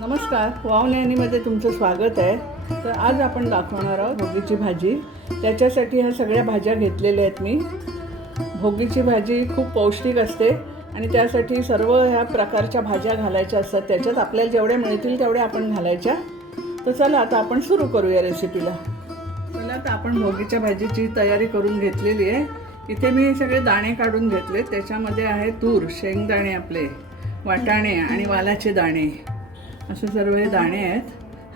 नमस्कार, वाव नेहमीमध्ये तुमचं स्वागत आहे. तर आज आपण दाखवणार आहोत भोगीची भाजी. त्याच्यासाठी ह्या सगळ्या भाज्या घेतलेल्या आहेत मी. भोगीची भाजी खूप पौष्टिक असते आणि त्यासाठी सर्व ह्या प्रकारच्या भाज्या घालायच्या असतात. त्याच्यात आपल्याला जेवढ्या मिळतील तेवढ्या आपण घालायच्या. तर चला आता आपण सुरू करूया रेसिपीला. चला आता आपण भोगीच्या भाजीची तयारी करून घेतलेली आहे. इथे मी सगळे दाणे काढून घेतले. त्याच्यामध्ये आहे तूर, शेंगदाणे आपले, वाटाणे आणि वालाचे दाणे, असे सर्व हे दाणे आहेत.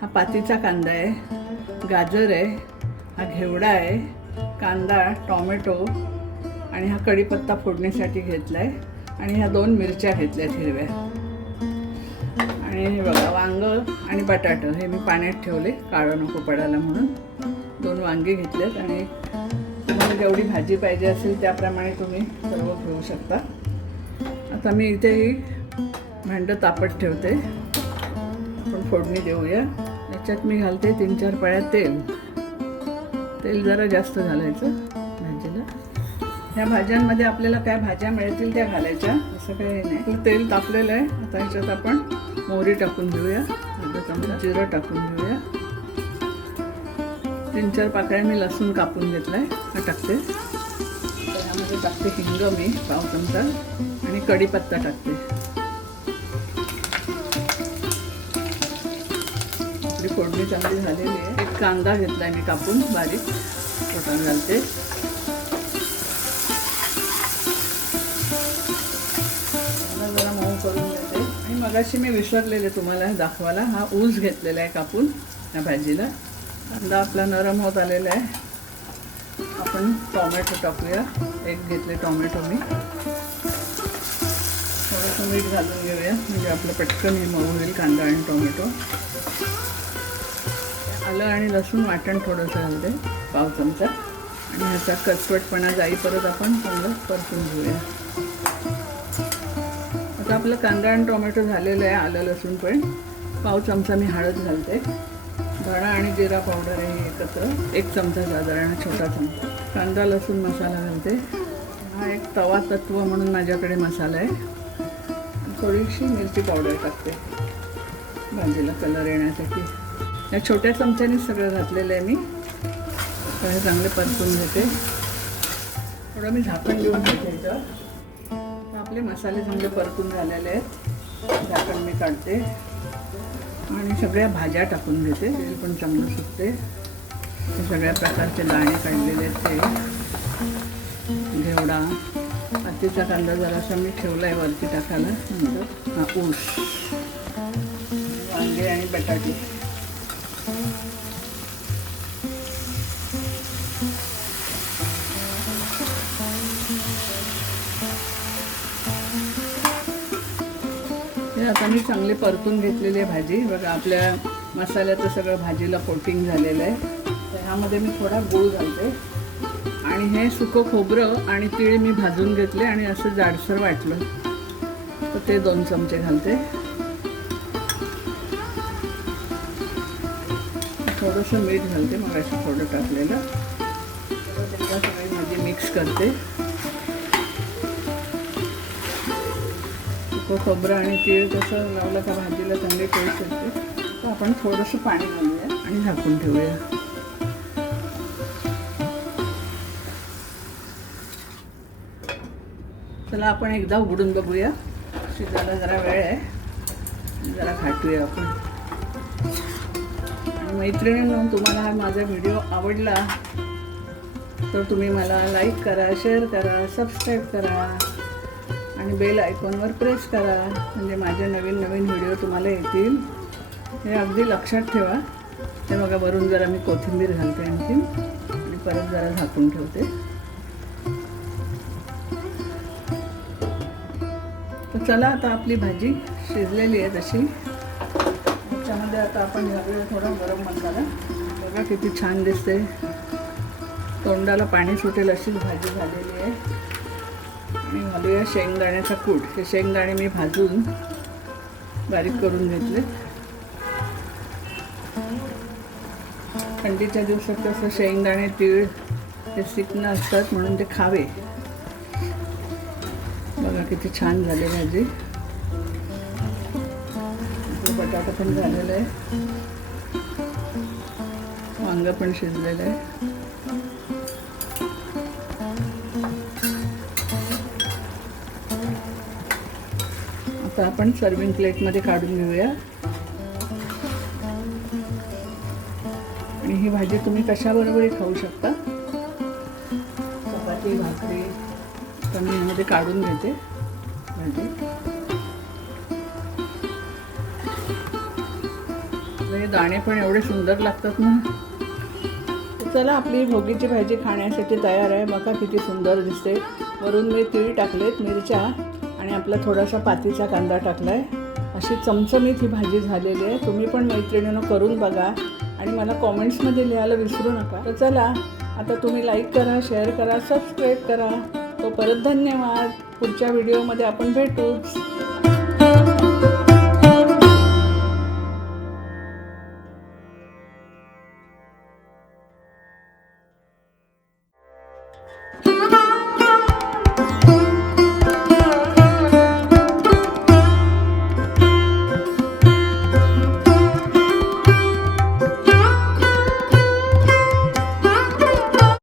हा पातीचा कांदा आहे, गाजर आहे, हा घेवडा आहे, कांदा, टॉमॅटो आणि हा कढीपत्ता फोडणीसाठी घेतला आहे आणि ह्या 2 मिरच्या घेतल्यात हिरव्या. आणि हे बघा वांग आणि बटाटा हे मी पाण्यात ठेवले काळं नको पडायला म्हणून. 2 वांगे घेतलेत आणि तुम्हाला जेवढी भाजी पाहिजे असेल त्याप्रमाणे तुम्ही सर्व घेऊ शकता. आता मी इथे ही भांडं तापत ठेवते. आपण फोडणी देऊया. याच्यात मी घालते 3-4 पळ्या तेल जरा जास्त घालायचं भाजीला. ह्या भाज्यांमध्ये आपल्याला काय भाज्या मिळतील त्या घालायच्या, असं काही नाही. तेल तापलेलं आहे. आता ह्याच्यात आपण मोहरी टाकून घेऊया, अर्धा चमचा जिरं टाकून घेऊया, 3-4 पाकळ्या मी लसूण कापून घेतला आहे हा टाकते. त्यामध्ये टाकते हिंग मी पाव चमचा आणि कढीपत्ता टाकते. फोडणी चांगली झालेली आहे. एक कांदा घेतला आहे मी कापून बारीक, फोडणी घालते. कांदा जरा मऊ करून घेते. आणि मगाशी मी विसरलेले तुम्हाला दाखवायला, हा ऊस घेतलेला आहे कापून या भाजीला. कांदा आपला नरम होत आलेला आहे. आपण टोमॅटो टाकूया. एक घेतले टोमॅटो मी. थोडंसं मीठ घालून घेऊया म्हणजे आपलं पटकन हे मऊ होईल कांदा आणि टोमॅटो. आलं आणि लसूण वाटण थोडंसं घालते पाव चमचा आणि ह्याचा कचवटपणा जाई परत आपण चांगलं परतून घेऊया. आता आपलं कांदा आणि टोमॅटो झालेलं आहे. आलं लसूण पण पाव चमचा मी हळद घालते. धणा आणि जिरा पावडर आहे एकत्र 1 चमचा साधारण, छोटा चमचा. कांदा लसूण मसाला घालते. हा एक तवा तत्व म्हणून माझ्याकडे मसाला आहे. थोडीशी मिरची पावडर टाकते भाजीला कलर येण्यासाठी. या छोट्या चमच्याने सगळं घातलेलं आहे मी. हे चांगले परतून घेते. थोडं मी झाकण देऊन घेते ह्याच्यावर. आपले मसाले चांगले परतून झालेले आहेत. झाकण मी काढते आणि सगळ्या भाज्या टाकून घेते. तेल पण चांगलं सुटते. हे सगळ्या प्रकारचे दाणे काढलेले आहेत. ते घेवडा, पातीचा कांदा जरासा मी ठेवला आहे वरती टाकायला. नंतर हा ऊस, वांगे आणि बटाटे. आता मी चांगली परतून घेतलेली आहे भाजी. बघा आपल्या मसाल्याचं सगळं भाजीला कोटिंग झालेलं आहे. तर ह्यामध्ये मी थोडा गूळ घालते आणि हे सुकं खोबरं आणि तीळ मी भाजून घेतले आणि असं जाडसर वाटलं तर ते 2 चमचे घालते. थोडंसं मीठ घालते, मग असं थोडं टाकलेलं. त्याला सगळी भाजी मिक्स करते. खोबरं आणि तीळ कसं लावलं का भाजीला चांगली टेस्ट येते. तर आपण थोडंसं पाणी घालूया आणि झाकून ठेवूया. चला आपण एकदा उघडून बघूया. शिजायला जरा वेळ आहे, जरा घाटूया आपण. आणि मैत्रिणींनो, तुम्हाला हा माझा व्हिडिओ आवडला तर तुम्ही मला लाईक करा, शेअर करा, सबस्क्राईब करा आणि बेल आयकॉनवर प्रेस करा म्हणजे माझे नवीन व्हिडिओ तुम्हाला येतील. हे अगदी लक्षात ठेवा. ते बघा वरून जरा मी कोथिंबीर घालते आणखी आणि परत जरा झाकून ठेवते. तर चला आता आपली भाजी शिजलेली आहे तशी. त्याच्यामध्ये आता आपण घालूया थोडा गरम मसाला. बघा किती छान दिसते. तोंडाला पाणी सुटेल अशीच भाजी झालेली आहे. आणि घालूया शेंगदाण्याचा कूट. हे शेंगदाणे मी भाजून बारीक करून घेतले. थंडीच्या दिवसात कसं शेंगदाणे तीळ हे सिकणं असतात म्हणून ते खावे. बघा किती छान झाली भाजी. बटाटा पण झालेला आहे, वांग पण शिजलेलं आहे. आता आपण सर्विंग प्लेटमध्ये काढून घेऊया. आणि ही भाजी तुम्ही कशाबरोबरही खाऊ शकता, चपाती भाकरी. तर मी यामध्ये काढून घेते भाजी. हे दाणे पण एवढे सुंदर लागतात ना. चला, आपली भोगीची भाजी खाण्यासाठी तयार आहे. बघा किती सुंदर दिसते. वरून मी तीळ टाकलेत, मिरच्या आणि आपला थोडासा पातीचा कांदा टाकला आहे. अशी चमचमीत ही भाजी झालेली आहे. तुम्ही पण मैत्रिणींनो करून बघा आणि मला कॉमेंट्समध्ये लिहायला विसरू नका. तर चला, आता तुम्ही लाईक करा, शेअर करा, सबस्क्राईब करा. तो परत धन्यवाद. पुढच्या व्हिडिओमध्ये आपण भेटूच.